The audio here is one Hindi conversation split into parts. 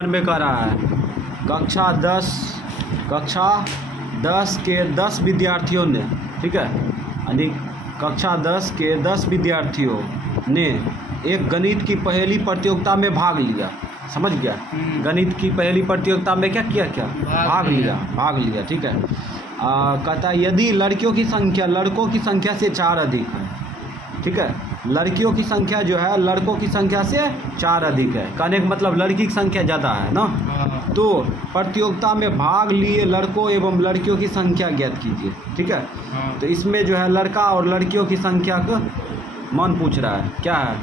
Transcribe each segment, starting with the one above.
में कर रहा है कक्षा 10 के 10 विद्यार्थियों ने, ठीक है, यानी कक्षा 10 के 10 विद्यार्थियों ने एक गणित की पहेली प्रतियोगिता में भाग लिया। समझ गया? गणित की पहेली प्रतियोगिता में क्या किया भाग लिया, ठीक है। कहता है यदि लड़कियों की संख्या लड़कों की संख्या से 4 अधिक है, ठीक है, लड़कियों की संख्या जो है लड़कों की संख्या से 4 अधिक है, कहने का मतलब लड़की की संख्या ज़्यादा है ना, तो प्रतियोगिता में भाग लिए लड़कों एवं लड़कियों की संख्या ज्ञात कीजिए, ठीक है। तो इसमें जो है लड़का और लड़कियों की संख्या का मान पूछ रहा है, क्या है,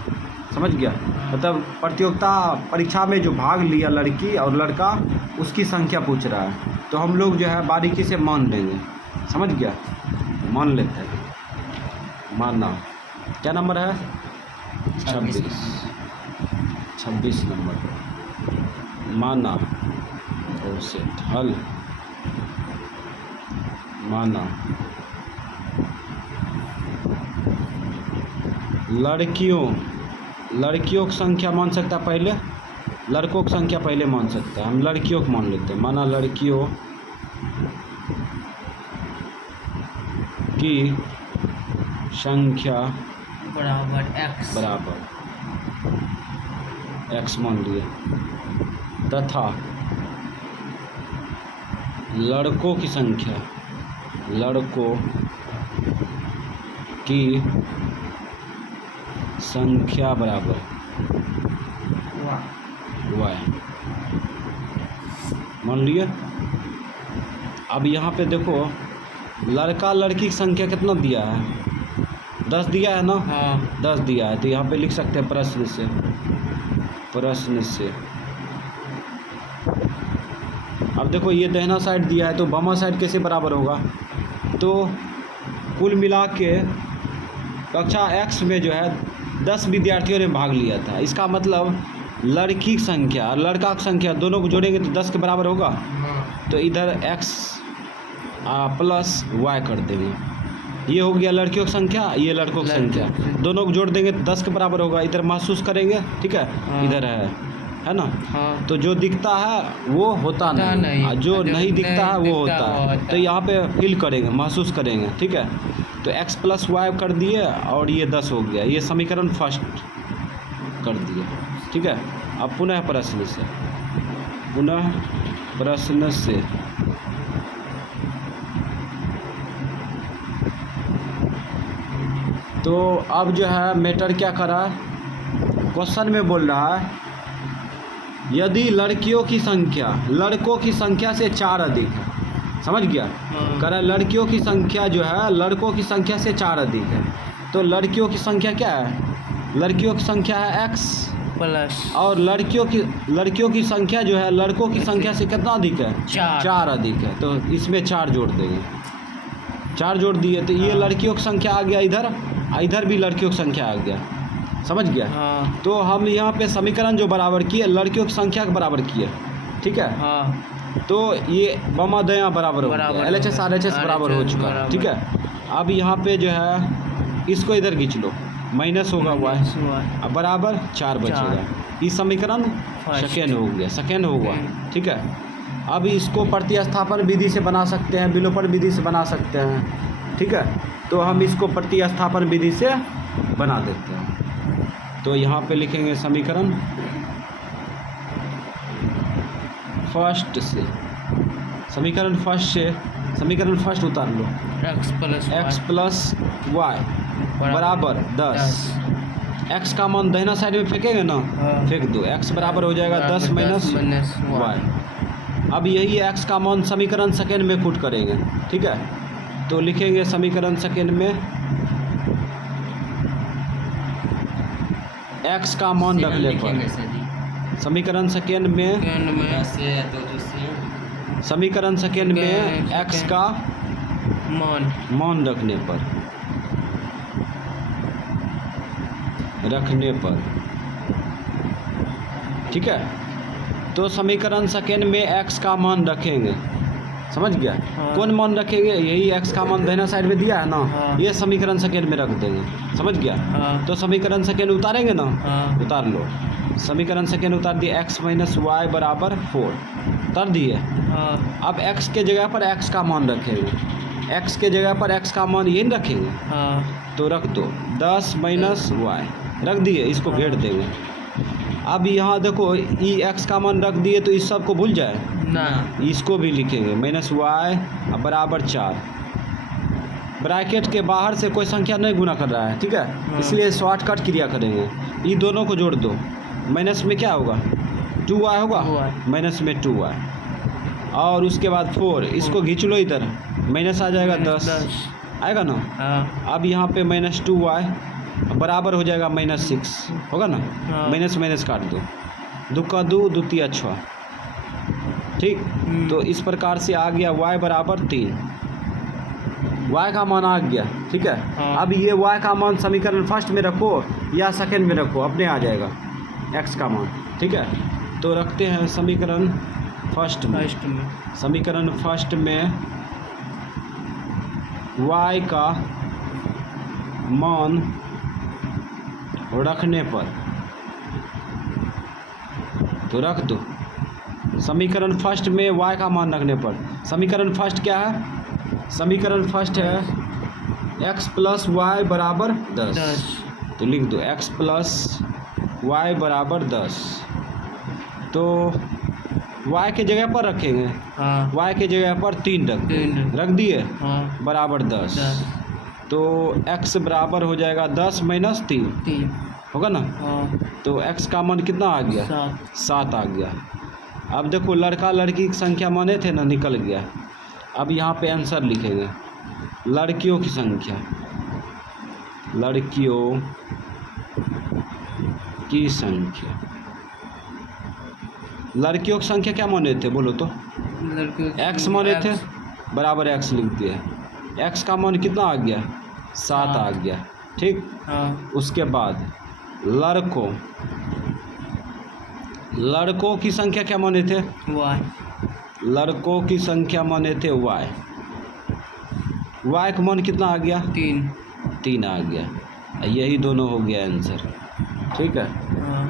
समझ गया? मतलब प्रतियोगिता परीक्षा में जो भाग लिया लड़की और लड़का उसकी संख्या पूछ रहा है, तो हम लोग जो है बारीकी से मान लेंगे। समझ गया? मान लेते हैं। मानना क्या नंबर है? 26 नंबर। माना और सेट हल। माना लड़कियों की संख्या मान सकता है पहले, लड़कों की संख्या पहले मान सकता है। हम लड़कियों को मान लेते हैं। माना लड़कियों की संख्या बराबर x मान लिए, तथा लड़कों की संख्या बराबर y मान लिए। अब यहाँ पे देखो लड़का लड़की की संख्या कितना दिया है? 10 दिया है ना? हाँ। 10 दिया है, तो यहाँ पे लिख सकते हैं प्रश्न से। अब देखो ये दाहिना साइड दिया है, तो बामा साइड कैसे बराबर होगा? तो कुल मिला के कक्षा x में जो है 10 विद्यार्थियों ने भाग लिया था, इसका मतलब लड़की की संख्या और लड़का की संख्या दोनों को जोड़ेंगे तो 10 के बराबर होगा। तो इधर x प्लस y कर देंगे, ये हो गया लड़कियों की संख्या, ये लड़कों की संख्या, दोनों को जोड़ देंगे तो 10 के बराबर होगा। इधर महसूस करेंगे, ठीक है। हाँ। इधर है ना? हाँ। तो जो दिखता है वो होता नहीं, जो नहीं दिखता है वो होता है। तो यहाँ पे फिल करेंगे, महसूस करेंगे, ठीक है। तो x प्लस वाई कर दिए और ये 10 हो गया, ये समीकरण फर्स्ट कर दिए, ठीक है। अब पुनः प्रश्न से तो अब जो है मैटर क्या करा, क्वेश्चन में बोल रहा है यदि लड़कियों की संख्या लड़कों की संख्या से 4 अधिक है। समझ गया? कह रहा लड़कियों की संख्या जो है लड़कों की संख्या से 4 अधिक है, तो लड़कियों की संख्या क्या है? लड़कियों की संख्या है x प्लस, और लड़कियों की संख्या जो है लड़कों की संख्या से कितना अधिक है? 4 अधिक है। तो इसमें 4 जोड़ देंगे, 4 जोड़ दिए तो ये लड़कियों की संख्या आ गया इधर भी लड़कियों की संख्या आ गया। समझ गया? हाँ। तो हम यहाँ पे समीकरण जो बराबर किए लड़कियों की संख्या के बराबर किए, ठीक है। हाँ। तो ये बमा दया बराबर हो गया, LHS RHS बराबर हो चुका है, ठीक है। अब यहाँ पे जो है इसको इधर खींच लो, माइनस होगा y, अब बराबर 4 बचेगा। इस समीकरण सेकेंड होगा, ठीक है। अब इसको प्रतिस्थापन विधि से बना सकते हैं, विलोपन विधि से बना सकते हैं, ठीक है। तो हम इसको प्रतिस्थापन विधि से बना देते हैं। तो यहाँ पे लिखेंगे समीकरण फर्स्ट उतार लो, x प्लस वाई बराबर 10। x का मान दाहिना साइड में फेंकेंगे ना, फेंक दो, x बराबर हो जाएगा 10 माइनस वाई। अब यही x का मान समीकरण सेकेंड में पुट करेंगे, ठीक है। तो लिखेंगे समीकरण सेकेंड में x का मान रखने पर, समीकरण सेकेंड में x का मान रखने पर, ठीक है। तो समीकरण सेकेंड में x का मान रखेंगे, समझ गया? हाँ। कौन मान रखेंगे? यही x का मान दाहिना साइड में दिया है ना, हाँ। ये समीकरण सेकेंड में रख देंगे, समझ गया? हाँ। तो समीकरण सेकेंड उतारेंगे ना, हाँ। उतार लो। समीकरण सेकेंड उतार दिए, x माइनस वाई बराबर 4 उतार दिए। हाँ अब x के जगह पर x का मान रखेंगे, x के जगह पर x का मान यही रखेंगे। हाँ तो रख दो 10 माइनस वाई रख दिए, इसको घेर देंगे। अब यहाँ देखो ई x का मान रख दिए तो इस सब को भूल जाए, ना इसको भी लिखेंगे माइनस वाई बराबर 4। ब्रैकेट के बाहर से कोई संख्या नहीं गुना कर रहा है, ठीक है, इसलिए शॉर्टकट क्रिया करेंगे। ये दोनों को जोड़ दो, माइनस में क्या होगा 2y होगा, 2y। माइनस में 2y और उसके बाद 4, इसको खींच लो इधर, माइनस आ जाएगा 10 आएगा ना। हाँ अब यहाँ पे माइनस 2y बराबर हो जाएगा माइनस 6 होगा ना। हाँ। माइनस माइनस काट दो, 2 का 2 2 तिया 6, ठीक। तो इस प्रकार से आ गया y बराबर 3, y का मान आ गया, ठीक है। हाँ। अब ये y का मान समीकरण फर्स्ट में रखो या सेकंड में रखो, अपने आ जाएगा x का मान, ठीक है। तो रखते हैं समीकरण फर्स्ट में। समीकरण फर्स्ट में y का मान रखने पर, तो रख दो समीकरण फर्स्ट में y का मान रखने पर। समीकरण फर्स्ट क्या है, समीकरण फर्स्ट है x प्लस वाई बराबर 10, तो लिख दो x प्लस वाई बराबर 10। तो y के जगह पर रखेंगे, हाँ y के जगह पर 3 रख दिए हाँ बराबर 10। तो x बराबर हो जाएगा 10 माइनस 3 होगा ना। हाँ तो x का मान कितना आ गया, 7 आ गया। अब देखो लड़का लड़की की संख्या माने थे ना, निकल गया। अब यहाँ पे आंसर लिखेंगे, लड़कियों की संख्या, लड़कियों की संख्या, लड़कियों की संख्या क्या माने थे बोलो तो, x माने थे बराबर x लिख दिए। x का मान कितना आ गया, 7 आ गया, ठीक। हाँ उसके बाद लड़कों की संख्या क्या माने थे, y लड़कों की संख्या माने थे y, y का मान कितना आ गया, 3 आ गया। यही दोनों हो गया आंसर, ठीक है। हाँ